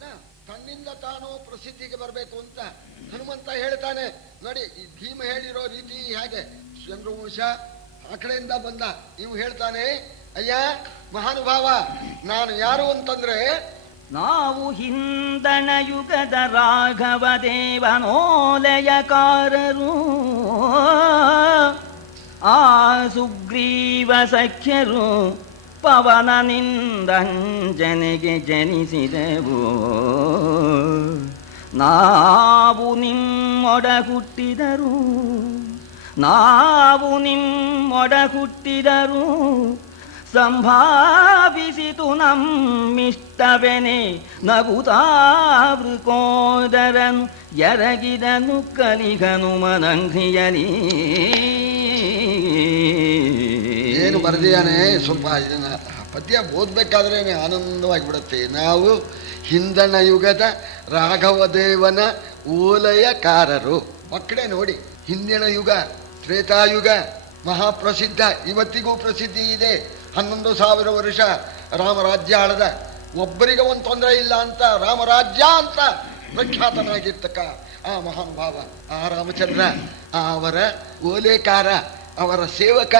ತನ್ನಿಂದ ತಾನು ಪ್ರಸಿದ್ಧಿಗೆ ಬರಬೇಕು ಅಂತ ಹನುಮಂತ ಹೇಳ್ತಾನೆ. ನೋಡಿ, ಈ ಭೀಮ ಹೇಳಿರೋ ರೀತಿ ಹೇಗೆ, ಚಂದ್ರವಂಶ ಆ ಕಡೆಯಿಂದ ಬಂದ, ಇವು ಹೇಳ್ತಾನೆ, ಅಯ್ಯ ಮಹಾನುಭಾವ, ನಾನು ಯಾರು ಅಂತಂದ್ರೆ, ನಾವು ಹಿಂದಣ ಯುಗದ ರಾಘವ ದೇವನೋಲಯಕಾರರು, ಆ ಸುಗ್ರೀವ ಸಖ್ಯರು, ಪವನನಿಂದಂಜನೆಗೆ ಜನಿಸಿದೆವು. ನಾವು ನಿಮ್ಮೊಡ ಹುಟ್ಟಿದರು, ನಾವು ನಿಮ್ಮೊಡ ಹುಟ್ಟಿದರು, ಸಂಭಾವಿಸಿತು ನಮ್ಮಿಷ್ಟವೆನೆ ನಗುತಾವೃಕೋದರನು ಎರಗಿದನು ಕಲಿಗನು ಮನಂಘ್ರಿಯಲಿ. ಏನು ಬರೆದಿಯಾನೆ, ಸ್ವಲ್ಪ ಇದನ್ನ ಪದ್ಯ ಓದ್ಬೇಕಾದ್ರೆ ಆನಂದವಾಗಿಬಿಡುತ್ತೆ. ನಾವು ಹಿಂದಣ ಯುಗದ ರಾಘವದೇವನ ಓಲಯಕಾರರು. ಮಕ್ಕಳೇ ನೋಡಿ, ಹಿಂದಿನ ಯುಗ ತ್ರೇತಾಯುಗ ಮಹಾಪ್ರಸಿದ್ಧ, ಇವತ್ತಿಗೂ ಪ್ರಸಿದ್ಧಿ ಇದೆ. 11,000 ವರ್ಷ ರಾಮರಾಜ್ಯ ಆಳದ, ಒಬ್ಬರಿಗೆ ಒಂದು ತೊಂದರೆ ಇಲ್ಲ ಅಂತ ರಾಮರಾಜ್ಯ ಅಂತ ಪ್ರಖ್ಯಾತನಾಗಿರ್ತಕ್ಕ ಆ ಮಹಾನುಭಾವ, ಆ ರಾಮಚಂದ್ರ, ಅವರ ಓಲೇಕಾರ, ಅವರ ಸೇವಕ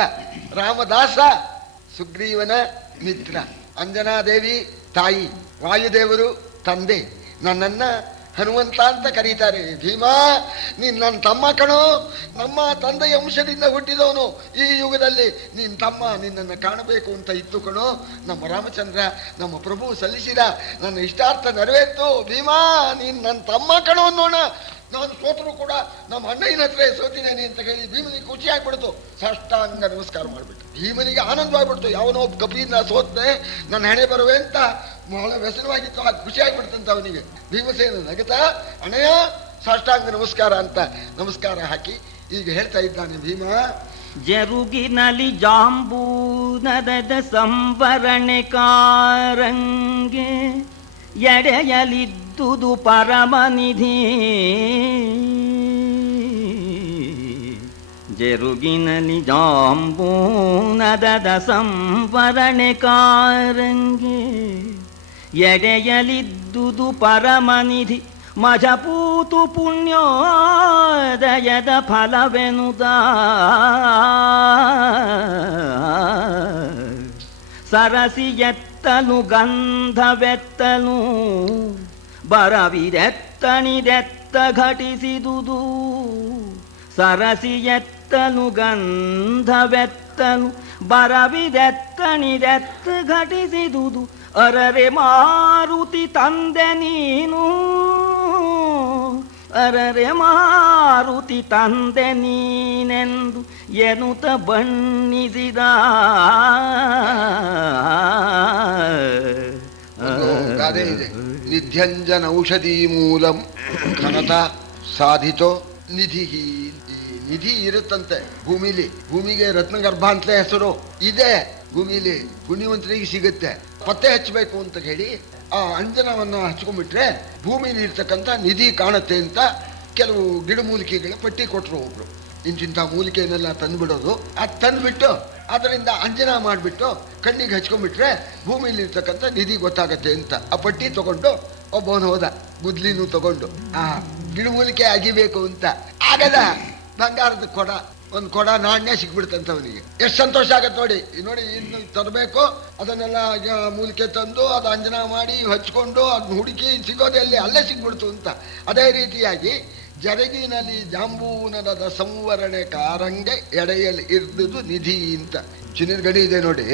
ರಾಮದಾಸ, ಸುಗ್ರೀವನ ಮಿತ್ರ, ಅಂಜನಾದೇವಿ ತಾಯಿ, ವಾಯುದೇವರು ತಂದೆ, ನನ್ನನ್ನ ಹನುಮಂತ ಅಂತ ಕರೀತಾರೆ. ಭೀಮಾ, ನೀನ್ ನನ್ನ ತಮ್ಮ ಕಣೋ, ನಮ್ಮ ತಂದೆಯ ಅಂಶದಿಂದ ಹುಟ್ಟಿದವನು. ಈ ಯುಗದಲ್ಲಿ ನಿನ್ನ ತಮ್ಮ ನಿನ್ನನ್ನು ಕಾಣಬೇಕು ಅಂತ ಇತ್ತು ಕಣೋ. ನಮ್ಮ ರಾಮಚಂದ್ರ, ನಮ್ಮ ಪ್ರಭು ಸಲ್ಲಿಸಿದ ನನ್ನ ಇಷ್ಟಾರ್ಥ ನೆರವೇತ್ತು. ಭೀಮಾ, ನೀನ್ ನನ್ನ ತಮ್ಮ ಕಣೋ ಅನ್ನೋಣ. ನಾನು ಸೋತರು ಕೂಡ ನಮ್ಮ ಅಣ್ಣಯ್ಯನ ಹತ್ರ ಸೋತಿದ್ದೇನೆ ಅಂತ ಹೇಳಿ ಭೀಮನಿಗೆ ಖುಷಿ ಆಗ್ಬಿಡ್ತು. ಸಾಷ್ಟಾಂಗ ನಮಸ್ಕಾರ ಮಾಡ್ಬಿಟ್ಟು ಭೀಮನಿಗೆ ಆನಂದವಾಗ್ಬಿಡ್ತು. ಯಾವನೋ ಕಪಿಯಿಂದ ಸೋತ್ನೆ, ನನ್ನ ಹಣೆ ಬರುವೆ ಅಂತ ಬಹಳ ವ್ಯಸನವಾಗಿತ್ತು. ಅದು ಖುಷಿ ಆಗ್ಬಿಡ್ತಂತ ಅವನಿಗೆ. ಭೀಮಸೇನ ನಗತ, ಅಣ್ಣಯ್ಯ ಸಾಷ್ಟಾಂಗ ನಮಸ್ಕಾರ ಅಂತ ನಮಸ್ಕಾರ ಹಾಕಿ ಈಗ ಹೇಳ್ತಾ ಇದ್ದಾನೆ ಭೀಮ. ಜರುಗಿನಲಿ ಜಾಂಬೂನದ ಸಂವರಣೆ ಕಾರಂಗೆ ಎಡೆಯಲಿದ್ದುದು ಪರಮನಿಧಿ. ಜರುಗಿನಲಿ ಜಾಂಬೂನದ ಸಂವರಣೆ ಕಾರಂಗೆ ಎಡೆಯಲಿದ್ದುದು ಪರಮನಿಧಿ. ಮಜಪೂತು ಪುಣ್ಯೋದಯದ ಫಲವೆನುದ ಸರಸಿ ಎತ್ತಲು ಗಂಧವೆತ್ತಲು ಬರವಿದೆತ್ತಣಿದೆತ್ತ ಘಟಿಸಿದುದು. ಸರಸಿ ಎತ್ತಲು ಗಂಧವೆತ್ತಲು ಬರವಿದೆತ್ತಣಿದೆತ್ತ ಘಟಿಸಿದುದು. ಅರರೆ ಮಾರುತಿ ತಂದೆ ನೀನು, ಅರರೆ ಮಾರುತಿ ತಂದೆ ನೀನೆಂದು ಎನ್ನುತ್ತ ಬಣ್ಣಿಸಿದ. ಗಾದೆ ಇದೆ, ನಿಧ್ಯಂಜನ ಔಷಧಿ ಮೂಲಂ ಘನತ ಸಾಧಿತೋ ನಿಧಿ. ನಿಧಿ ಇರುತ್ತಂತೆ ಭೂಮಿಲಿ. ಭೂಮಿಗೆ ರತ್ನಗರ್ಭ ಅಂತಲೇ ಹೆಸರು ಇದೆ. ಭೂಮಿಲಿ ಪುಣ್ಯವಂತರಿಗೆ ಸಿಗುತ್ತೆ. ಪತ್ತೆ ಹಚ್ಚಬೇಕು ಅಂತ ಹೇಳಿ ಆ ಅಂಜನವನ್ನ ಹಚ್ಕೊಂಡ್ಬಿಟ್ರೆ ಭೂಮಿಲಿ ಇರ್ತಕ್ಕಂಥ ನಿಧಿ ಕಾಣುತ್ತೆ ಅಂತ ಕೆಲವು ಗಿಡಮೂಲಿಕೆಗಳ ಪಟ್ಟಿ ಕೊಟ್ಟರು ಒಬ್ರು. ಇಂಚಿಂಥ ಮೂಲಿಕೆಯನ್ನೆಲ್ಲ ತಂದುಬಿಡೋದು, ಅದು ತಂದುಬಿಟ್ಟು ಅದರಿಂದ ಅಂಜನ ಮಾಡಿಬಿಟ್ಟು ಕಣ್ಣಿಗೆ ಹಚ್ಕೊಂಡ್ಬಿಟ್ರೆ ಭೂಮಿಲಿ ಇರ್ತಕ್ಕಂಥ ನಿಧಿ ಗೊತ್ತಾಗತ್ತೆ ಅಂತ ಆ ಪಟ್ಟಿ ತಗೊಂಡು ಒಬ್ಬವನು ಹೋದ, ಗುದ್ಲಿನೂ ತಗೊಂಡು ಆ ಗಿಡಮೂಲಿಕೆ ಅಗಿಬೇಕು ಅಂತ. ಆಗದ ಬಂಗಾರದ ಕೊಡ, ಒಂದು ಕೊಡ ನಾಣ್ಯ ಸಿಕ್ಬಿಡ್ತಂತ ಅವನಿಗೆ. ಎಷ್ಟು ಸಂತೋಷ ಆಗತ್ತೆ ನೋಡಿ. ನೋಡಿ, ಇನ್ನು ತರಬೇಕು, ಅದನ್ನೆಲ್ಲ ಮೂಲಿಕೆ ತಂದು ಅದು ಅಂಜನ ಮಾಡಿ ಹಚ್ಕೊಂಡು ಅದನ್ನ ಹುಡುಕಿ ಸಿಗೋದೆ ಅಲ್ಲೇ ಸಿಗ್ಬಿಡ್ತು ಅಂತ. ಅದೇ ರೀತಿಯಾಗಿ ಜರಗಿನಲ್ಲಿ ಜಾಂಬೂನದ ಸಂವರಣೆ ಕಾರಂಗೆ ಎಡೆಯಲ್ಲಿ ಇರ್ದುದು ನಿಧಿ ಅಂತ ಚಿನ್ನದ ಗಡಿ ಇದೆ ನೋಡಿ.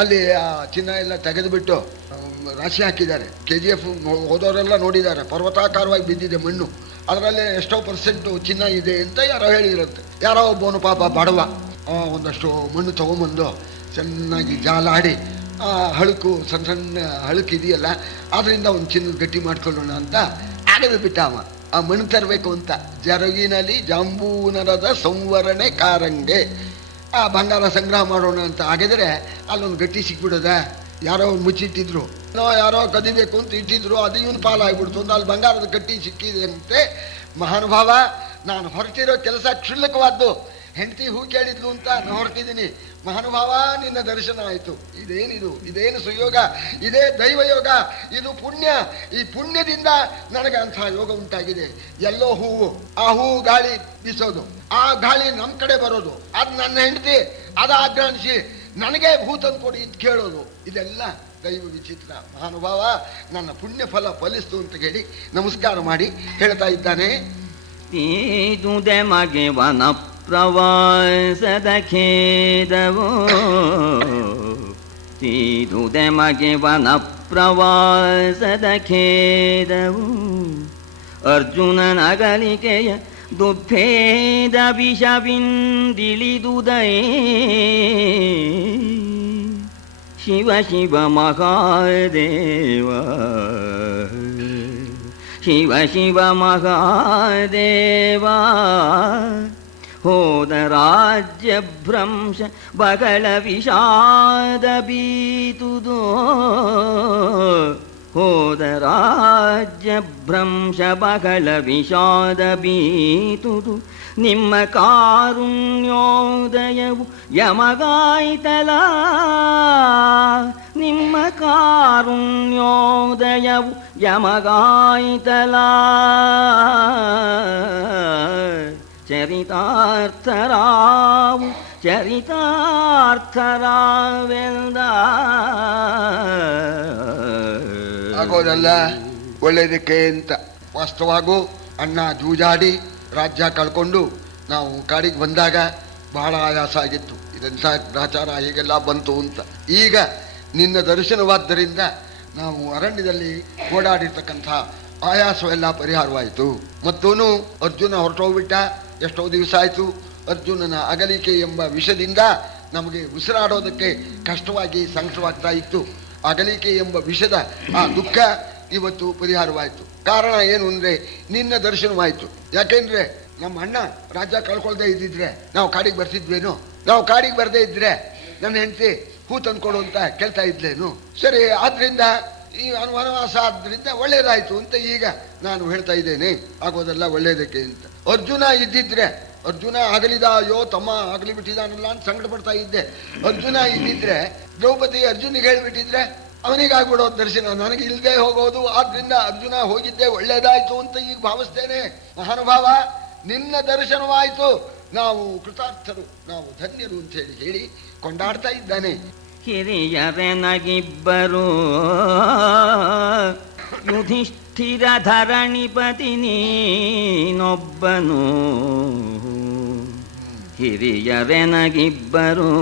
ಅಲ್ಲಿ ಆ ಚಿನ್ನ ಎಲ್ಲ ತೆಗೆದುಬಿಟ್ಟು ರಾಶಿ ಹಾಕಿದ್ದಾರೆ. KGF ಹೋದವರೆಲ್ಲ ನೋಡಿದ್ದಾರೆ. ಪರ್ವತಾಕಾರವಾಗಿ ಬಿದ್ದಿದೆ ಮಣ್ಣು, ಅದರಲ್ಲಿ ಎಷ್ಟೋ % ಚಿನ್ನ ಇದೆ ಅಂತ ಯಾರೋ ಹೇಳಿದಿರಂತೆ. ಯಾರೋ ಒಬ್ಬನು ಪಾಪ ಬಡವ ಒಂದಷ್ಟು ಮಣ್ಣು ತಗೊಂಬಂದು ಚೆನ್ನಾಗಿ ಜಾಲಾಡಿ ಹಳುಕು ಸಣ್ಣ ಸಣ್ಣ ಹಳುಕು ಇದೆಯಲ್ಲ ಅದರಿಂದ ಒಂದು ಚಿನ್ನದ ಗಟ್ಟಿ ಮಾಡ್ಕೊಳ್ಳೋಣ ಅಂತ ಆಗದು ಬಿಟ್ಟ ಅವ. ಆ ಮಣ್ಣು ತರಬೇಕು ಅಂತ ಜರಗಿನಲ್ಲಿ ಜಾಂಬೂನರದ ಸಂವರಣೆ ಕಾರಂಗೆ ಆ ಬಂಗಾರ ಸಂಗ್ರಹ ಮಾಡೋಣ ಅಂತ ಆಗಿದ್ರೆ ಅಲ್ಲೊಂದು ಗಟ್ಟಿ ಸಿಕ್ಬಿಡೋದ. ಯಾರೋ ಮುಚ್ಚಿಟ್ಟಿದ್ರು, ಯಾರೋ ಕದಿಬೇಕು ಅಂತ ಇಟ್ಟಿದ್ರು, ಅದು ಇವನು ಪಾಲಾಗ್ಬಿಡ್ತು ಅಂತ ಅಲ್ಲಿ ಬಂಗಾರದ ಗಟ್ಟಿ ಸಿಕ್ಕಿದೆ ಅಂತೆ. ಮಹಾನುಭಾವ, ನಾನು ಹೊರಟಿರೋ ಕೆಲಸ ಕ್ಷುಲ್ಲಕವಾದ್ದು. ಹೆಂಡತಿ ಹೂ ಕೇಳಿದ್ಲು ಅಂತ ನಾನು ಹೊರಟಿದ್ದೀನಿ. ಮಹಾನುಭಾವ ನಿನ್ನ ದರ್ಶನ ಆಯಿತು. ಇದೇನಿದು, ಇದೇನು ಸುಯೋಗ, ಇದೇ ದೈವಯೋಗ, ಇದು ಪುಣ್ಯ. ಈ ಪುಣ್ಯದಿಂದ ನನಗೆ ಅಂಥ ಯೋಗ ಉಂಟಾಗಿದೆ. ಎಲ್ಲೋ ಹೂವು, ಆ ಹೂವು ಗಾಳಿ ಬೀಸೋದು, ಆ ಗಾಳಿ ನಮ್ಮ ಕಡೆ ಬರೋದು, ಅದು ನನ್ನ ಹೆಂಡತಿ, ಅದು ಆಗ್ರಹಿಸಿ ನನಗೆ ಹೂ ತಂದ್ಕೊಡಿ ಅಂತ ಕೇಳೋದು, ಇದೆಲ್ಲ ದೈವ ವಿಚಿತ್ರ. ಮಹಾನುಭಾವ ನನ್ನ ಪುಣ್ಯ ಫಲ ಫಲಿಸ್ತು ಅಂತ ಹೇಳಿ ನಮಸ್ಕಾರ ಮಾಡಿ ಹೇಳ್ತಾ ಇದ್ದಾನೆ. ತೀದುದೆ ಮಗೆ ವನ ಪ್ರವಾಸದ ಖೇದವೋ, ತೀದುದೆ ಮಗೆ ವನ ಪ್ರವಾಸದ ಖೇದವು, ಅರ್ಜುನನ ಅಗಲಿಕೆಯ ದುರ್ಭೇದ ವಿಷವಿಂದಿಳಿದುದಯೇ, ಶಿವ ಶಿವ ಮಹಾದೇವ, ಶಿವ ಶಿವ ಮಹಾದೇವ, ಹೋದ ರಾಜ್ಯ ಭ್ರಂಶ ಬಗಳ ವಿಷಾದ ಬೀತುದೋ, ಹೋದ ರಾಜ್ಯ ಭ್ರಂಶ ಬಗಳ ವಿಷಾದ ಬೀತುದು, ನಿಮ್ಮ ಕಾರುಣ್ಯೋದಯವು ಯಮಗಾಯಿತಲ, ನಿಮ್ಮ ಕಾರುಣ್ಯೋದಯವು ಯಮಗಾಯಿತಲ, ಚರಿತಾರ್ಥರಾವು ಚರಿತಾರ್ಥರಾವೆಂದ. ಆಗೋದಲ್ಲ ಒಳ್ಳೇದಕ್ಕೆ ಅಂತ. ವಾಸ್ತವಾಗೂ ಅಣ್ಣ ಜೂಜಾಡಿ ರಾಜ್ಯ ಕಳ್ಕೊಂಡು ನಾವು ಕಾಡಿಗೆ ಬಂದಾಗ ಬಹಳ ಆಯಾಸ ಆಗಿತ್ತು. ಇದೆಂಥ ಗ್ರಹಚಾರ ಹೀಗೆಲ್ಲ ಬಂತು ಅಂತ. ಈಗ ನಿನ್ನ ದರ್ಶನವಾದ್ದರಿಂದ ನಾವು ಅರಣ್ಯದಲ್ಲಿ ಓಡಾಡಿರ್ತಕ್ಕಂಥ ಆಯಾಸವೆಲ್ಲ ಪರಿಹಾರವಾಯಿತು. ಮತ್ತೂ ಅರ್ಜುನ ಹೊರಟೋಗ್ಬಿಟ್ಟ, ಎಷ್ಟೋ ದಿವಸ ಆಯಿತು. ಅರ್ಜುನನ ಅಗಲಿಕೆ ಎಂಬ ವಿಷದಿಂದ ನಮಗೆ ಉಸಿರಾಡೋದಕ್ಕೆ ಕಷ್ಟವಾಗಿ ಸಂಕಟವಾಗ್ತಾ ಇತ್ತು. ಅಗಲಿಕೆ ಎಂಬ ವಿಷದ ಆ ದುಃಖ ಇವತ್ತು ಪರಿಹಾರವಾಯಿತು. ಕಾರಣ ಏನು ಅಂದರೆ ನಿನ್ನ ದರ್ಶನವಾಯಿತು. ಯಾಕೆಂದ್ರೆ ನಮ್ಮ ಅಣ್ಣ ರಾಜ್ಯ ಕಳ್ಕೊಳ್ದೇ ಇದ್ದಿದ್ರೆ ನಾವು ಕಾಡಿಗೆ ಬರ್ತಿದ್ವೇನು? ನಾವು ಕಾಡಿಗೆ ಬರದೇ ಇದ್ರೆ ನನ್ನ ಹೆಂಡತಿ ಹೂ ತಂದ್ಕೊಡು ಅಂತ ಕೇಳ್ತಾ ಇದ್ಲೇನು? ಸರಿ, ಆದ್ರಿಂದ ಈ ವನವಾಸ ಆದ್ರಿಂದ ಒಳ್ಳೇದಾಯ್ತು ಅಂತ ಈಗ ನಾನು ಹೇಳ್ತಾ ಇದ್ದೇನೆ. ಆಗೋದೆಲ್ಲ ಒಳ್ಳೇದಕ್ಕೆ ಅಂತ. ಅರ್ಜುನ ಇದ್ದಿದ್ರೆ, ಅರ್ಜುನ ಆಗಲಿದ, ಅಯ್ಯೋ ತಮ್ಮ ಆಗಲಿ ಬಿಟ್ಟಿದಾನಲ್ಲ ಅಂತ ಸಂಕಟ ಪಡ್ತಾ ಇದ್ದೆ. ಅರ್ಜುನ ಇದ್ದಿದ್ರೆ ದ್ರೌಪದಿ ಅರ್ಜುನಿಗೆ ಹೇಳ್ಬಿಟ್ಟಿದ್ರೆ ಅವನಿಗಾಗ್ಬಿಡೋ ದರ್ಶನ, ನನಗೆ ಇಲ್ಲದೆ ಹೋಗೋದು. ಆದ್ರಿಂದ ಅರ್ಜುನ ಹೋಗಿದ್ದೆ ಒಳ್ಳೇದಾಯ್ತು ಅಂತ ಈಗ ಭಾವಿಸ್ತೇನೆ. ಮಹಾನುಭಾವ ನಿನ್ನ ದರ್ಶನವಾಯಿತು, ನಾವು ಕೃತಾರ್ಥರು, ನಾವು ಧನ್ಯರು ಅಂತ ಹೇಳಿ ಕೊಂಡಾಡ್ತಾ ಇದ್ದಾನೆ. ಹಿರಿಯರೆನಗಿಬ್ಬರು ಯುಧಿಷ್ಠಿರ ಧರಣಿಪತಿ ನೀನೊಬ್ಬನು, ಹಿರಿಯರೆನಗಿಬ್ಬರು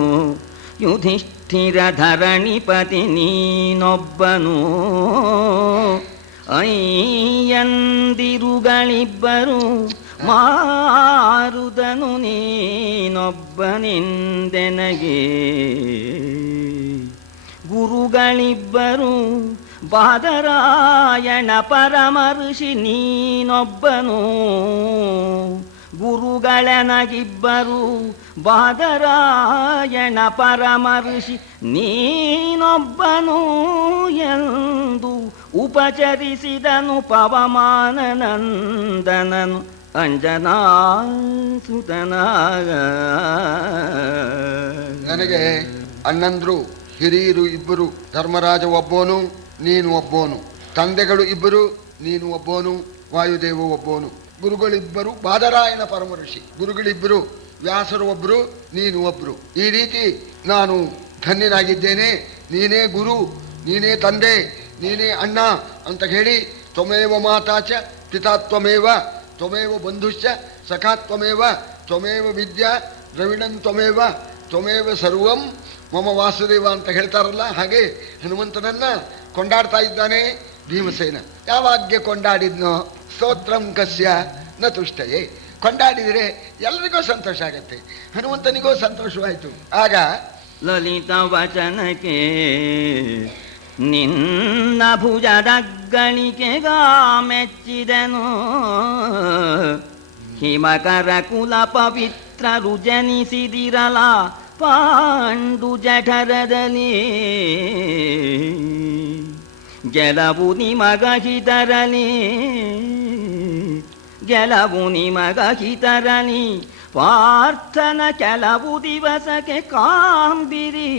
ಯುಧಿಷ್ಠಿರ ಧರಣಿಪತಿ ನೀನೊಬ್ಬನು, ಅಯ್ಯಂದಿರುಗಳಿಬ್ಬರು ಮಾರುದನು ನೀನೊಬ್ಬನಿಂದೆನಗೆ, ಗುರುಗಳಿಬ್ಬರು ಬಾದರಾಯಣ ಪರಮ ಋಷಿ ನೀನೊಬ್ಬನು, ಗುರುಗಳನಗಿಬ್ಬರು ಬಾದರಾಯಣ ಪರಮ ಋಷಿ ನೀನೊಬ್ಬನು ಎಂದು ಉಪಚರಿಸಿದನು ಪವಮಾನನಂದನನು ಅಂಜನಾಸುತನಾಗ. ನನಗೆ ಅಣ್ಣಂದ್ರು ಹಿರಿಯರು ಇಬ್ಬರು, ಧರ್ಮರಾಜ ಒಬ್ಬೋನು, ನೀನು ಒಬ್ಬೋನು. ತಂದೆಗಳು ಇಬ್ಬರು, ನೀನು ಒಬ್ಬೋನು, ವಾಯುದೇವ ಒಬ್ಬೋನು. ಗುರುಗಳಿಬ್ಬರು ಬಾದರಾಯಣ ಪರಮ ಋಷಿ, ಗುರುಗಳಿಬ್ಬರು ವ್ಯಾಸರು ಒಬ್ರು, ನೀನು ಒಬ್ರು. ಈ ರೀತಿ ನಾನು ಧನ್ಯನಾಗಿದ್ದೇನೆ. ನೀನೇ ಗುರು, ನೀನೇ ತಂದೆ, ನೀನೇ ಅಣ್ಣ ಅಂತ ಹೇಳಿ ತ್ವಮೇವ ಮಾತಾಚ ಪಿತಾತ್ವಮೇವ ತ್ವಮೇವ ಬಂಧುಶ್ಚ ಸಖಾತ್ವಮೇವ ತ್ವಮೇವ ವಿದ್ಯಾ ದ್ರವಿಣಂ ತ್ವಮೇವ ತ್ವಮೇವ ಸರ್ವಂ ಮಮ ವಾಸುದೇವ ಅಂತ ಹೇಳ್ತಾರಲ್ಲ, ಹಾಗೆ ಹನುಮಂತನನ್ನ ಕೊಂಡಾಡ್ತಾ ಇದ್ದಾನೆ ಭೀಮಸೇನ. ಯಾವಾಗ್ಯ ಕೊಂಡಾಡಿದ್ನೋ ಸ್ತೋತ್ರಂ ಕಸ್ಯ ನ ತುಷ್ಟಯೇ. ಕೊಂಡಾಡಿದರೆ ಎಲ್ಲರಿಗೂ ಸಂತೋಷ ಆಗತ್ತೆ, ಹನುಮಂತನಿಗೂ ಸಂತೋಷವಾಯಿತು. ಆಗ ಲಲಿತ ವಚನಕ್ಕೆ ನಿನ್ನ ಭುಜದಗ್ಗಳಿಕೆಗ ಮೆಚ್ಚಿದನು, ಹಿಮಕರ ಕುಲ ಪವಿತ್ರರು ಜನಿಸಿದಿರಲ ಪಾಂಡು ಜಠರದಲ್ಲಿ, ಗೆಲವು ನಿಮಗಹಿತರಲಿ, ಗೆಲವು ನಿಮಗಹಿತರಲಿ ಪಾರ್ಥನ ಕೆಲವು ದಿವಸಕ್ಕೆ ಕಾಂಬಿರಿ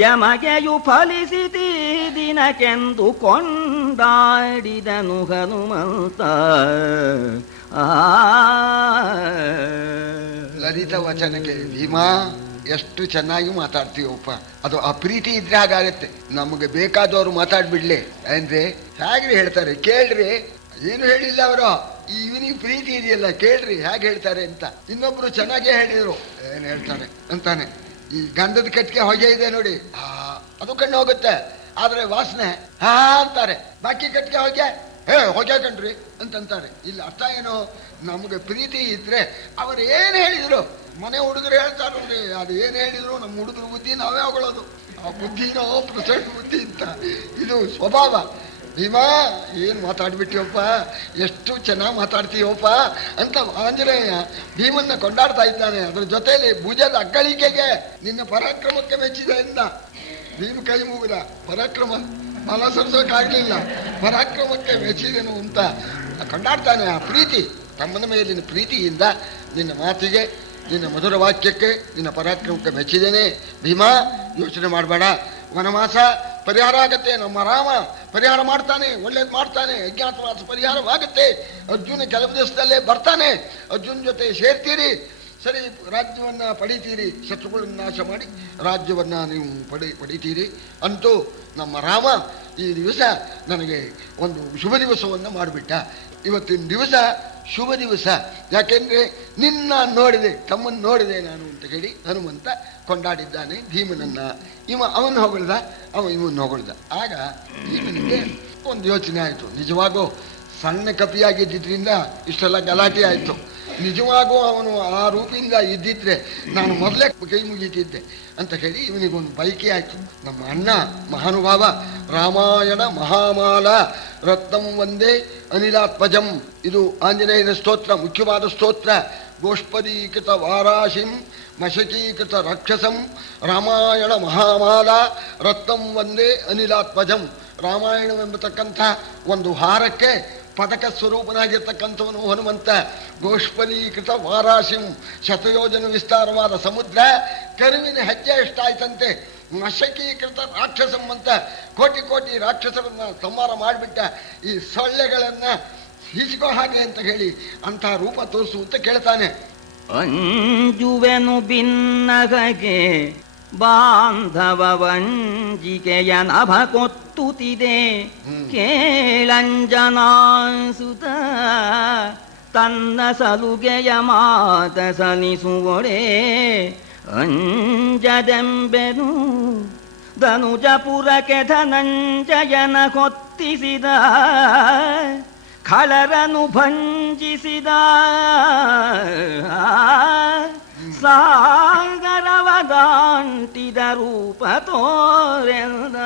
ಯಮಗೆಯು ಫಲಿಸಿತಿ ದಿನಕ್ಕೆಂದು ಕೊಂಡಾಡಿದನು ಹನುಮಂತ. ಲಲಿತ ವಚನಕ್ಕೆ ಭೀಮಾ ಎಷ್ಟು ಚೆನ್ನಾಗಿ ಮಾತಾಡ್ತೀವಪ್ಪ. ಅದು ಅಪ್ರೀತಿ ಇದ್ರೆ ಹಾಗಾಗತ್ತೆ. ನಮಗೆ ಬೇಕಾದವರು ಮಾತಾಡ್ಬಿಡ್ಲಿ ಅಂದ್ರೆ ಹೇಗ್ರಿ ಹೇಳ್ತಾರೆ ಕೇಳ್ರಿ. ಏನು ಹೇಳಿಲ್ಲ ಅವರು, ಇವನಿಗೆ ಪ್ರೀತಿ ಇದೆಯಲ್ಲ ಕೇಳ್ರಿ ಹೇಗೆ ಹೇಳ್ತಾರೆ ಅಂತ. ಇನ್ನೊಬ್ರು ಚೆನ್ನಾಗೇ ಹೇಳಿದ್ರು, ಏನ್ ಹೇಳ್ತಾರೆ ಅಂತಾನೆ. ಈ ಗಂಧದ ಕಟ್ಟಿಗೆ ಹೊಗೆ ಇದೆ ನೋಡಿ, ಅದು ಕಣ್ಣು ಹೋಗುತ್ತೆ, ಆದ್ರೆ ವಾಸನೆ ಹಾ ಅಂತಾರೆ. ಬಾಕಿ ಕಟ್ಟಿಗೆ ಹೊಗೆ ಹೊಗೆ ಕಣ್ರಿ ಅಂತಂತಾರೆ. ಇಲ್ಲಿ ಅರ್ಥ ಏನು, ನಮ್ಗೆ ಪ್ರೀತಿ ಇದ್ರೆ ಅವ್ರು ಏನ್ ಹೇಳಿದ್ರು, ಮನೆ ಹುಡುಗರು ಹೇಳ್ತಾರೆ ನೋಡ್ರಿ, ಅದು ಏನ್ ಹೇಳಿದ್ರು ನಮ್ಮ ಹುಡುಗರು ಬುದ್ಧಿ ನಾವೇ ಹೊಗಳೋದು. ಆ ಬುದ್ಧಿನೋ ಪ್ರಚಂಡ ಬುದ್ಧಿ ಅಂತ, ಇದು ಸ್ವಭಾವ. ಭೀಮಾ ಏನ್ ಮಾತಾಡ್ಬಿಟ್ಟಿವಪ್ಪ, ಎಷ್ಟು ಚೆನ್ನಾಗಿ ಮಾತಾಡ್ತೀವಪ್ಪ ಅಂತ ಆಂಜನೇಯ ಭೀಮನ್ನ ಕೊಂಡಾಡ್ತಾ ಇದ್ದಾನೆ. ಅದ್ರ ಜೊತೆಯಲ್ಲಿ ಭುಜದ ಅಗ್ಗಳಿಕೆಗೆ ನಿನ್ನ ಪರಾಕ್ರಮಕ್ಕೆ ಮೆಚ್ಚಿದೆ ಎಂದ. ಭೀಮ ಕೈ ಮುಗಿದ, ಪರಾಕ್ರಮ ಮಲ ಸರಿಸೋಕ್ಕಾಗ್ಲಿಲ್ಲ, ಪರಾಕ್ರಮಕ್ಕೆ ಮೆಚ್ಚಿದೆನು ಅಂತ ಕೊಂಡಾಡ್ತಾನೆ. ಆ ಪ್ರೀತಿ, ತಮ್ಮನ ಮೇಲಿನ ಪ್ರೀತಿಯಿಂದ ನಿನ್ನ ಮಾತಿಗೆ, ನಿನ್ನ ಮಧುರ ವಾಕ್ಯಕ್ಕೆ, ನಿನ್ನ ಪರಾಕ್ರಮಕ್ಕೆ ಮೆಚ್ಚಿದ್ದೇನೆ. ಭೀಮಾ ಯೋಚನೆ ಮಾಡಬೇಡ, ವನವಾಸ ಪರಿಹಾರ ಆಗತ್ತೆ, ನಮ್ಮ ರಾಮ ಪರಿಹಾರ ಮಾಡ್ತಾನೆ, ಒಳ್ಳೇದು ಮಾಡ್ತಾನೆ, ಅಜ್ಞಾತವಾಸ ಪರಿಹಾರವಾಗುತ್ತೆ. ಅರ್ಜುನ ಕೆಲವು ದಿವಸದಲ್ಲೇ ಬರ್ತಾನೆ, ಅರ್ಜುನ ಜೊತೆ ಸೇರ್ತೀರಿ, ಸರಿ ರಾಜ್ಯವನ್ನ ಪಡಿತೀರಿ, ಶತ್ರುಗಳನ್ನು ನಾಶ ಮಾಡಿ ರಾಜ್ಯವನ್ನ ನೀವು ಪಡಿತೀರಿ. ಅಂತೂ ನಮ್ಮ ರಾಮ ಈ ದಿವಸ ನನಗೆ ಒಂದು ಶುಭ ದಿವಸವನ್ನು ಮಾಡಿಬಿಟ್ಟ. ಇವತ್ತಿನ ದಿವಸ ಶುಭ ದಿವಸ, ಯಾಕೆಂದ್ರೆ ನಿನ್ನ ನೋಡಿದೆ, ತಮ್ಮನ್ನು ನೋಡಿದೆ ನಾನು ಅಂತ ಹೇಳಿ ಹನುಮಂತ ಕೊಂಡಾಡಿದ್ದಾನೆ ಭೀಮನನ್ನ. ಅವನು ಹೊಗಳ್ದ, ಇವನು ಹೊಗಳ್ದ. ಆಗ ಭೀಮನಿಗೆ ಒಂದು ಯೋಚನೆ ಆಯಿತು, ನಿಜವಾಗೂ ಸಣ್ಣ ಕಪಿಯಾಗಿದ್ದರಿಂದ ಇಷ್ಟೆಲ್ಲ ಗಲಾಟೆ ಆಯಿತು. ನಿಜವಾಗೂ ಅವನು ಆ ರೂಪಿಂದ ಇದ್ದಿದ್ರೆ ನಾನು ಮೊದಲೇ ಕೈ ಮುಗಿತಿದ್ದೆ ಅಂತ ಹೇಳಿ ಇವನಿಗೊಂದು ಬೈಕಿ ಆಯಿತು. ನಮ್ಮ ಅಣ್ಣ ಮಹಾನುಭಾವ ರಾಮಾಯಣ ಮಹಾಮಾಲ ರತ್ನಂ ವಂದೇ ಅನಿಲಾತ್ಮಜಂ, ಇದು ಆಂಜನೇಯನ ಸ್ತೋತ್ರ, ಮುಖ್ಯವಾದ ಸ್ತೋತ್ರ. ಗೋಷ್ಪದೀಕೃತ ವಾರಾಶಿಂ ಮಶಕೀಕೃತ ರಾಕ್ಷಸಂ ರಾಮಾಯಣ ಮಹಾಮಾಲ ರತ್ನಂ ವಂದೇ ಅನಿಲಾತ್ಮಜಂ. ರಾಮಾಯಣವೆಂಬತಕ್ಕಂಥ ಒಂದು ಹಾರಕ್ಕೆ ಪದಕ ಸ್ವರೂಪನಾಗಿರ್ತಕ್ಕಂಥವನು ಹನುಮಂತ. ಗೋಷ್ಪದೀಕೃತ ವಾರಾಶಿಂ, ಶತಯೋಜನ ವಿಸ್ತಾರವಾದ ಸಮುದ್ರ, ಕರುವಿನ ಹೆಜ್ಜೆ ಎಷ್ಟಾಯ್ತಂತೆ. ಮಶಕೀಕೃತ ರಾಕ್ಷಸಂ ಅಂತ ಕೋಟಿ ಕೋಟಿ ರಾಕ್ಷಸರನ್ನ ಸಂಹಾರ ಮಾಡಿಬಿಟ್ಟ. ಈ ಸೊಳ್ಳೆಗಳನ್ನ ಹಿಚ್ಕೋ ಹಾಗೆ ಅಂತ ಹೇಳಿ ಅಂಥ ರೂಪ ತೋರಿಸು ಅಂತ ಕೇಳ್ತಾನೆ. ಅಂಜುವೆನು ಬಿನ್ನಗೆ ಬಾಂಧವ ವಂಜಿಕೆಯ ನಭ ಕೊತ್ತುತ್ತಿದೆ ಕೇಳಂಜನಾಸುತ ತನ್ನ ಸಲುಗೆಯ ಮಾತ ಸಲಿಸುವೊಡೆ. ಅಂಜದೆಂಬೆನು ಧನುಜಪುರಕ್ಕೆ ಧನಂಜಯನ ಕೊತ್ತಿಸಿದ ಖಳರನು ಭಂಜಿಸಿದ ಸಾಗರವ ದಾಂಟಿದ ರೂಪ ತೋರೆಂದ.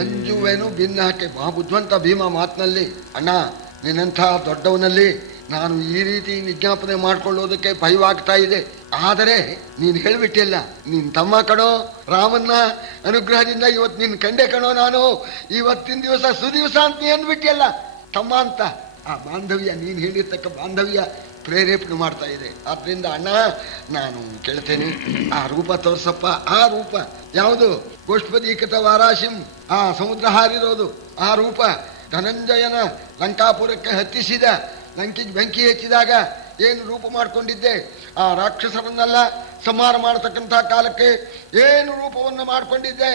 ಅಂಜುವೆನು ಭಿನ್ನಕ್ಕೆ ಮಹಾಬುದ್ಧವಂತ ಭೀಮ ಮಾತಿನಲ್ಲಿ, ಅಣ್ಣ ನಿನ್ನಂಥ ದೊಡ್ಡವನಲ್ಲಿ ನಾನು ಈ ರೀತಿ ವಿಜ್ಞಾಪನೆ ಮಾಡ್ಕೊಳ್ಳೋದಕ್ಕೆ ಭಯವಾಗ್ತಾ ಇದೆ. ಆದರೆ ನೀನು ಹೇಳಿಬಿಟ್ಟಿಲ್ಲ, ನೀನ್ ತಮ್ಮ ಕಣೋ, ರಾಮನ್ನ ಅನುಗ್ರಹದಿಂದ ಇವತ್ತು ನಿನ್ ಕಂಡೆ ಕಣೋ ನಾನು, ಇವತ್ತಿನ ದಿವಸ ಸುದಿವಸ ಅಂತ ಅಂದ್ಬಿಟ್ಟಿಯಲ್ಲ ತಮ್ಮ ಅಂತ. ಆ ಬಾಂಧವ್ಯ, ನೀನು ಹೇಳಿರ್ತಕ್ಕ ಬಾಂಧವ್ಯ ಪ್ರೇರೇಪಣೆ ಮಾಡ್ತಾ ಇದೆ. ಆದ್ರಿಂದ ಅಣ್ಣ ನಾನು ಕೇಳ್ತೇನೆ, ಆ ರೂಪ ತೋರ್ಸಪ್ಪ. ಆ ರೂಪ ಯಾವುದು? ಗೋಷ್ಪದೀಕೃತ ವಾರಾಶಿಂ, ಆ ಸಮುದ್ರ ಹಾರಿರೋದು ಆ ರೂಪ. ಧನಂಜಯನ ಲಂಕಾಪುರಕ್ಕೆ ಹತ್ತಿಸಿದ, ಲಂಕಿಗೆ ಬೆಂಕಿ ಹೆಚ್ಚಿದಾಗ ಏನು ರೂಪ ಮಾಡಿಕೊಂಡಿದ್ದೆ, ಆ ರಾಕ್ಷಸರನ್ನೆಲ್ಲ ಸಂಹಾರ ಮಾಡತಕ್ಕಂಥ ಕಾಲಕ್ಕೆ ಏನು ರೂಪವನ್ನು ಮಾಡಿಕೊಂಡಿದ್ದೆ,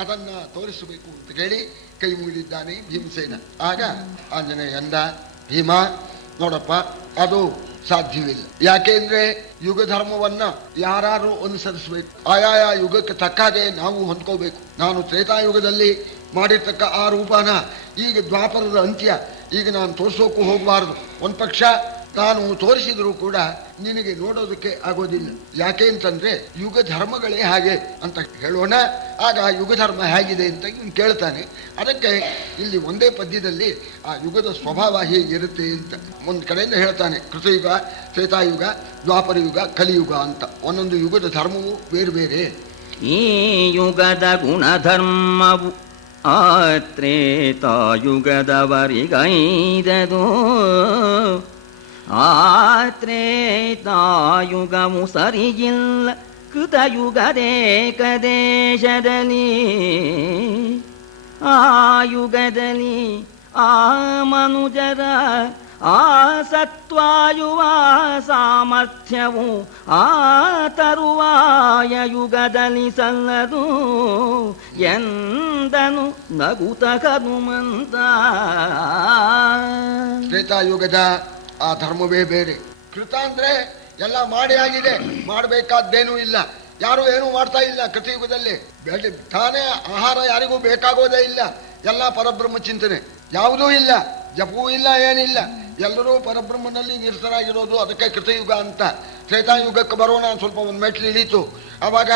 ಅದನ್ನ ತೋರಿಸಬೇಕು ಅಂತ ಹೇಳಿ ಕೈ ಮುಗಿದಿದ್ದಾನೆ ಭೀಮಸೇನ. ಆಗ ಆಂಜನೇಯ ಅಂದ, ಭೀಮ ನೋಡಪ್ಪ, ಅದು ಸಾಧ್ಯವಿಲ್ಲ. ಯಾಕೆಂದ್ರೆ ಯುಗ ಧರ್ಮವನ್ನ ಯಾರು ಅನುಸರಿಸಬೇಕು, ಆಯಾಯ ಯುಗಕ್ಕೆ ತಕ್ಕಾಗೆ ನಾವು ಹೊಂದ್ಕೋಬೇಕು. ನಾನು ತ್ರೇತಾಯುಗದಲ್ಲಿ ಮಾಡಿರ್ತಕ್ಕ ಆ ರೂಪನ ಈಗ ದ್ವಾಪರದ ಅಂತ್ಯ, ಈಗ ನಾನು ತೋರಿಸೋಕ್ಕೂ ಹೋಗಬಾರದು. ಒಂದು ಪಕ್ಷ ನಾನು ತೋರಿಸಿದ್ರು ಕೂಡ ನಿನಗೆ ನೋಡೋದಕ್ಕೆ ಆಗೋದಿಲ್ಲ. ಯಾಕೆ ಅಂತಂದ್ರೆ ಯುಗ ಧರ್ಮಗಳೇ ಹಾಗೆ ಅಂತ ಹೇಳೋಣ. ಆಗ ಯುಗ ಧರ್ಮ ಹೇಗಿದೆ ಅಂತ ಇವನು ಕೇಳ್ತಾನೆ. ಅದಕ್ಕೆ ಇಲ್ಲಿ ಒಂದೇ ಪದ್ಯದಲ್ಲಿ ಆ ಯುಗದ ಸ್ವಭಾವ ಹೇಗಿರುತ್ತೆ ಅಂತ ಒಂದು ಕಡೆಯಿಂದ ಹೇಳ್ತಾನೆ. ಕೃತಯುಗ, ತ್ರೇತಾಯುಗ, ದ್ವಾಪರ ಯುಗ, ಕಲಿಯುಗ ಅಂತ ಒಂದೊಂದು ಯುಗದ ಧರ್ಮವು ಬೇರೆ ಬೇರೆ. ಈ ಯುಗದ ಗುಣಧರ್ಮವು ಆತ್ರೇತಾಯುಗದವರಿಗೈದದು ಆತ್ರೇತಾಯುಗಮು ಸರಿಯಿಲ್ಲ ಕೃತಯುಗದೇಕ ದೇಶದಲ್ಲಿ ಆ ಯುಗದಲ್ಲಿ ಆ ಮನುಜರ ಆ ಸತ್ವಾಯುವ ಸಾಮರ್ಥ್ಯವು ಆ ತರುವಾಯ ಯುಗದಲ್ಲಿ ಸಲ್ಲದು ಎಂದನು ನಗುತ ಹನುಮಂತ. ತ್ರೇತಾಯುಗದ ಆ ಧರ್ಮವೇ ಬೇರೆ. ಕೃತ ಅಂದ್ರೆ ಎಲ್ಲ ಮಾಡಿ ಆಗಿದೆ, ಮಾಡಬೇಕಾದ್ದೇನೂ ಇಲ್ಲ, ಯಾರು ಏನೂ ಮಾಡ್ತಾ ಇಲ್ಲ. ಕೃತಯುಗದಲ್ಲಿ ತಾನೇ ಆಹಾರ ಯಾರಿಗೂ ಬೇಕಾಗೋದೇ ಇಲ್ಲ, ಎಲ್ಲ ಪರಬ್ರಹ್ಮ ಚಿಂತನೆ, ಯಾವುದೂ ಇಲ್ಲ, ಜಪವೂ ಇಲ್ಲ, ಏನಿಲ್ಲ, ಎಲ್ಲರೂ ಪರಬ್ರಹ್ಮನಲ್ಲಿ ನಿರತರಾಗಿರೋದು. ಅದಕ್ಕೆ ಕೃತಯುಗ ಅಂತ. ತ್ರೇತಾಯುಗಕ್ಕೆ ಬರೋಣ, ಸ್ವಲ್ಪ ಒಂದು ಮೆಟ್ಲು ಇಳೀತು. ಆವಾಗ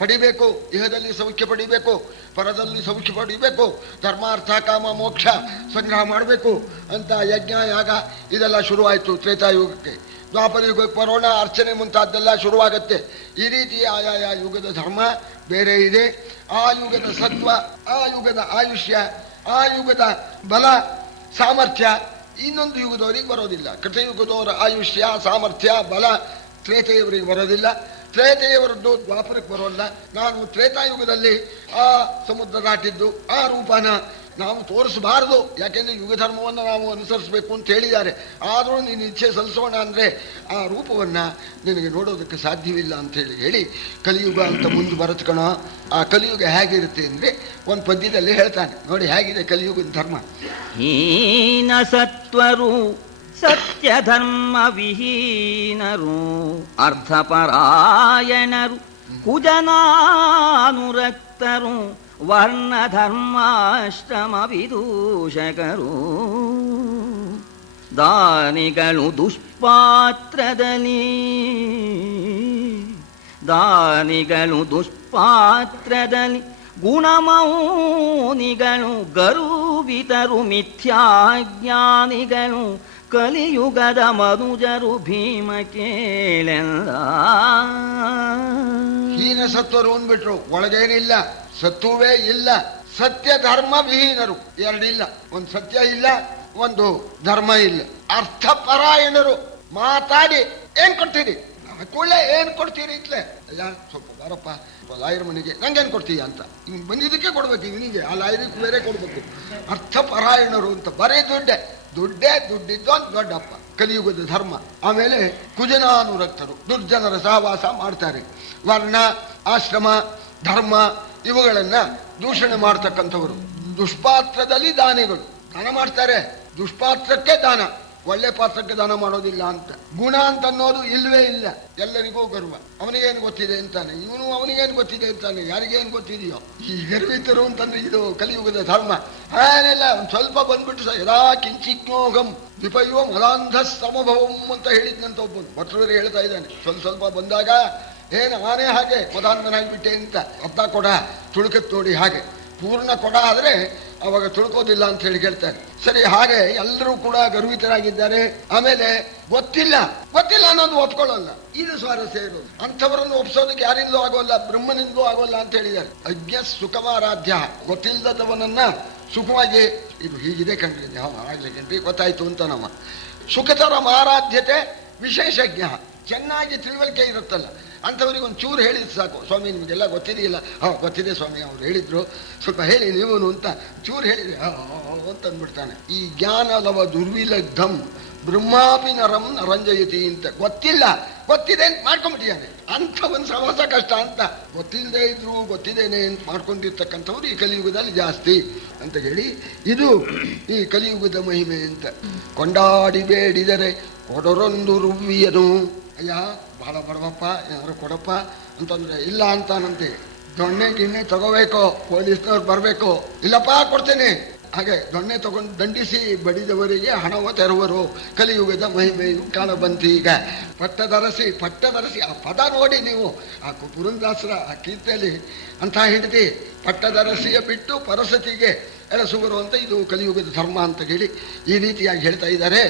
ಪಡಿಬೇಕು, ಇಹದಲ್ಲಿ ಸೌಖ್ಯ ಪಡಿಬೇಕು, ಪರದಲ್ಲಿ ಸೌಖ್ಯ ಪಡಿಬೇಕು, ಧರ್ಮಾರ್ಥ ಕಾಮ ಮೋಕ್ಷ ಸಂಗ್ರಹ ಮಾಡಬೇಕು ಅಂತ ಯಜ್ಞ ಯಾಗ ಇದೆಲ್ಲ ಶುರುವಾಯಿತು ತ್ರೇತಾಯುಗಕ್ಕೆ. ದ್ವಾಪರ ಯುಗಕ್ಕೆ ಬರೋಣ, ಅರ್ಚನೆ ಮುಂತಾದ್ದೆಲ್ಲ ಶುರುವಾಗತ್ತೆ. ಈ ರೀತಿ ಆಯಾಯ ಯುಗದ ಧರ್ಮ ಬೇರೆ ಇದೆ. ಆ ಯುಗದ ಸತ್ವ, ಆ ಯುಗದ ಆಯುಷ್ಯ, ಆ ಯುಗದ ಬಲ ಸಾಮರ್ಥ್ಯ ಇನ್ನೊಂದು ಯುಗದವರಿಗೆ ಬರೋದಿಲ್ಲ. ಕೃತಯುಗದವರ ಆಯುಷ್ಯ ಸಾಮರ್ಥ್ಯ ಬಲ ತ್ರೇತೆಯವರಿಗೆ ಬರೋದಿಲ್ಲ. ತ್ರೇತೆಯವರದ್ದು ದ್ವಾಪರಕ್ಕೆ ಬರೋಲ್ಲ. ನಾನು ತ್ರೇತಾಯುಗದಲ್ಲಿ ಆ ಸಮುದ್ರ ದಾಟಿದ್ದು ಆ ರೂಪನ ನಾವು ತೋರಿಸಬಾರದು, ಯಾಕೆಂದ್ರೆ ಯುಗ ಧರ್ಮವನ್ನು ನಾವು ಅನುಸರಿಸಬೇಕು ಅಂತ ಹೇಳಿದ್ದಾರೆ. ಆದರೂ ನೀನು ಇಚ್ಛೆ ಸಲ್ಲಿಸೋಣ ಅಂದರೆ ಆ ರೂಪವನ್ನು ನಿನಗೆ ನೋಡೋದಕ್ಕೆ ಸಾಧ್ಯವಿಲ್ಲ ಅಂತ ಹೇಳಿ ಕಲಿಯುಗ ಅಂತ ಮುಂದೆ ಬರತ್ಕಣ. ಆ ಕಲಿಯುಗ ಹೇಗಿರುತ್ತೆ ಅಂದರೆ ಒಂದು ಪದ್ಯದಲ್ಲಿ ಹೇಳ್ತಾನೆ ನೋಡಿ, ಹೇಗಿದೆ ಕಲಿಯುಗದ ಧರ್ಮ. ಹೀನ ಸತ್ವರು ಸತ್ಯ ಧರ್ಮ ವಿಹೀನರು ಅರ್ಥಪರಾಯಣರು ಕುಜನಾನುರಕ್ತರು ವರ್ಣ ಧರ್ಮಾಶ್ರಮ ವಿದೂಷಕರು ದಾನಿಗಳು ದುಷ್ಪಾತ್ರದಲ್ಲಿ ಗುಣಮೌನಿಗಳು ಗರುವಿತರು ಮಿಥ್ಯಾಜ್ಞಾನಿಗಳು ಕಲಿಯುಗದ ಮನುಜರು ಭೀಮ ಕೇಳೆಲ್ಲ. ಹೀನ ಸತ್ವರು ಅಂದ್ಬಿಟ್ರು, ಒಳಗೇನಿಲ್ಲ, ಸತ್ವವೇ ಇಲ್ಲ. ಸತ್ಯ ಧರ್ಮ ವಿಹೀನರು, ಎರಡಿಲ್ಲ. ಒಂದು ಸತ್ಯ ಇಲ್ಲ, ಒಂದು ಧರ್ಮ ಇಲ್ಲ. ಅರ್ಥಪರಾಯಣರು, ಮಾತಾಡಿ ಏನ್ ಕೊಡ್ತೀರಿ ಕೂಡಲೇ ಏನ್ ಕೊಡ್ತೀರಿ ಇತ್ಲೆ, ಅಯ್ಯ ಸ್ವಲ್ಪ ಬಾರಪ್ಪ ಲಾಯರ್ ಮನೆಗೆ, ನಂಗೇನು ಕೊಡ್ತೀಯ ಅಂತ. ಇವ್ನು ಬಂದಿದ್ದಕ್ಕೆ ಕೊಡ್ಬೇಕು, ಇವನಿಗೆ ಆ ಲಾಯರಿಗೆ ಬೇರೆ ಕೊಡ್ಬೇಕು. ಅರ್ಥಪರಾಯಣರು ಅಂತ ಬರೀ ದುಡ್ಡಿದ್ದು ಅಂತ ದೊಡ್ಡಪ್ಪ ಕಲಿಯುಗದ ಧರ್ಮ. ಆಮೇಲೆ ಕುಜನಾನುರಕ್ತರು, ದುರ್ಜನರ ಸಹವಾಸ ಮಾಡ್ತಾರೆ. ವರ್ಣ ಆಶ್ರಮ ಧರ್ಮ ಇವುಗಳನ್ನ ದೂಷಣೆ ಮಾಡ್ತಕ್ಕಂಥವರು. ದುಷ್ಪಾತ್ರದಲ್ಲಿ ದಾನಿಗಳು ದಾನ ಮಾಡ್ತಾರೆ, ದುಷ್ಪಾತ್ರಕ್ಕೆ ದಾನ, ಒಳ್ಳೆ ಪಾತ್ರಕ್ಕೆ ದಾನ ಮಾಡೋದಿಲ್ಲ ಅಂತ. ಗುಣ ಅಂತ ಅನ್ನೋದು ಇಲ್ವೇ ಇಲ್ಲ. ಎಲ್ಲರಿಗೂ ಗರ್ವ, ಅವನಿಗೇನು ಗೊತ್ತಿದೆ ಅಂತಾನೆ, ಇವನು ಅವನಿಗೇನು ಗೊತ್ತಿದೆ ಅಂತಾನೆ, ಯಾರಿಗೇನು ಗೊತ್ತಿದೆಯೋ. ಈ ಗರ್ವಿತರು ಅಂತಂದ್ರೆ ಇದು ಕಲಿಯುಗದ ಧರ್ಮ. ಏನೆಲ್ಲ ಒಂದು ಸ್ವಲ್ಪ ಬಂದ್ಬಿಟ್ಟು ಯದಾ ಕಿಂಚಿಜ್ಞೋಗಂ ವಿಪಯೋ ಮದಾಂಧ ಸಮಭವಂ ಅಂತ ಹೇಳಿದ್ನಂತ ಒಬ್ಬನು ಭಟ್ರವರು ಹೇಳ್ತಾ ಇದ್ದಾನೆ. ಸ್ವಲ್ಪ ಬಂದಾಗ ಏನು ಆನೆ ಹಾಗೆ ಮದಾಂಧನಾಗಿಬಿಟ್ಟೆ ಅಂತ. ಅರ್ಧ ಕೊಡ ತುಳುಕತ್ ನೋಡಿ, ಹಾಗೆ ಪೂರ್ಣ ಕೊಡ ಆದರೆ ಅವಾಗ ತುಳ್ಕೋದಿಲ್ಲ ಅಂತ ಹೇಳಿ ಕೇಳ್ತಾರೆ. ಸರಿ, ಹಾಗೆ ಎಲ್ಲರೂ ಕೂಡ ಗರ್ವಿತರಾಗಿದ್ದಾರೆ. ಆಮೇಲೆ ಗೊತ್ತಿಲ್ಲ ಅನ್ನೋದು ಒಪ್ಕೊಳ್ಳಲ್ಲ. ಇದು ಸ್ವಾರಸ್ಯ ಇರೋದು. ಅಂಥವರನ್ನು ಒಪ್ಸೋದಕ್ಕೆ ಯಾರಿಂದಲೂ ಆಗೋಲ್ಲ, ಬ್ರಹ್ಮನಿಂದಲೂ ಆಗೋಲ್ಲ ಅಂತ ಹೇಳಿದ್ದಾರೆ. ಅಜ್ಞ ಸುಖಮಾರಾಧ್ಯ, ಗೊತ್ತಿಲ್ಲದವನನ್ನ ಸುಖವಾಗಿ ಇದು ಹೀಗಿದೆ ಕಂಡ್ರಿ, ಆಗ್ಲಿ ಕಂಡ್ರಿ ಗೊತ್ತಾಯ್ತು ಅಂತ ನಮ್ಮ ಸುಖತರ ಮಾರಾಧ್ಯತೆ ವಿಶೇಷಜ್ಞ, ಚೆನ್ನಾಗಿ ತಿಳುವಳಿಕೆ ಇರುತ್ತಲ್ಲ ಅಂಥವ್ರಿಗೆ ಒಂದು ಚೂರು ಹೇಳಿದ್ ಸಾಕು. ಸ್ವಾಮಿ ನಿಮಗೆಲ್ಲ ಗೊತ್ತಿದೆಯಿಲ್ಲ, ಗೊತ್ತಿದೆ ಸ್ವಾಮಿ, ಅವ್ರು ಹೇಳಿದ್ರು, ಸ್ವಲ್ಪ ಹೇಳಿ ನೀವು ಅಂತ ಚೂರು ಹೇಳಿದ್ರೆ ಅಂತ ಅಂದ್ಬಿಡ್ತಾನೆ. ಈ ಜ್ಞಾನಲವ ದುರ್ವಿಲಗ್ಧಂ ಬ್ರಹ್ಮಾಪಿ ನರಂ ನರಂಜಯತಿ ಅಂತ. ಗೊತ್ತಿದೆ ಅಂತ ಮಾಡ್ಕೊಂಡ್ಬಿಟ್ಟಿದ್ದಾನೆ. ಅಂಥ ಒಂದು ಸಹವಾಸ ಕಷ್ಟ ಅಂತ. ಗೊತ್ತಿಲ್ಲದೆ ಇದ್ರು ಗೊತ್ತಿದ್ದೇನೆ ಅಂತ ಮಾಡ್ಕೊಂಡಿರ್ತಕ್ಕಂಥವ್ರು ಈ ಕಲಿಯುಗದಲ್ಲಿ ಜಾಸ್ತಿ ಅಂತ ಹೇಳಿ ಇದು ಈ ಕಲಿಯುಗದ ಮಹಿಮೆ ಅಂತ. ಕೊಂಡಾಡಿ ಬೇಡಿದರೆ ಕೊಡರೊಂದು ರುವ್ವಿಯನು, ಅಯ್ಯ ಬಹಳ ಬಡವಪ್ಪ ಏನಾದ್ರು ಕೊಡಪ್ಪ ಅಂತಂದ್ರೆ ಇಲ್ಲ ಅಂತಾನಂತೆ. ದೊಣ್ಣೆ ಗಿಣ್ಣೆ ತಗೋಬೇಕು, ಪೊಲೀಸ್ನವ್ರು ಬರಬೇಕು, ಇಲ್ಲಪ್ಪ ಕೊಡ್ತೇನೆ. ಹಾಗೆ ದೊಣ್ಣೆ ತಗೊಂಡು ದಂಡಿಸಿ ಬಡಿದವರಿಗೆ ಹಣವ ತೆರುವರು. ಕಲಿಯುಗದ ಮಹಿಮೆಯು ಕಾಣಬಂತು. ಈಗ ಪಟ್ಟದರಸಿ ಆ ಪದ ನೋಡಿ ನೀವು ಆ ಪುರಂದಾಸರ ಆ ಕೀರ್ತಿಯಲ್ಲಿ ಅಂತ ಹೆಂಡತಿ ಪಟ್ಟದರಸಿಯ ಬಿಟ್ಟು ಪರಸತಿಗೆ ಎಳಸುವರು ಅಂತ ಇದು ಕಲಿಯುಗದ ಧರ್ಮ ಅಂತ ಹೇಳಿ ಈ ರೀತಿಯಾಗಿ ಹೇಳ್ತಾ ಇದ್ದಾರೆ.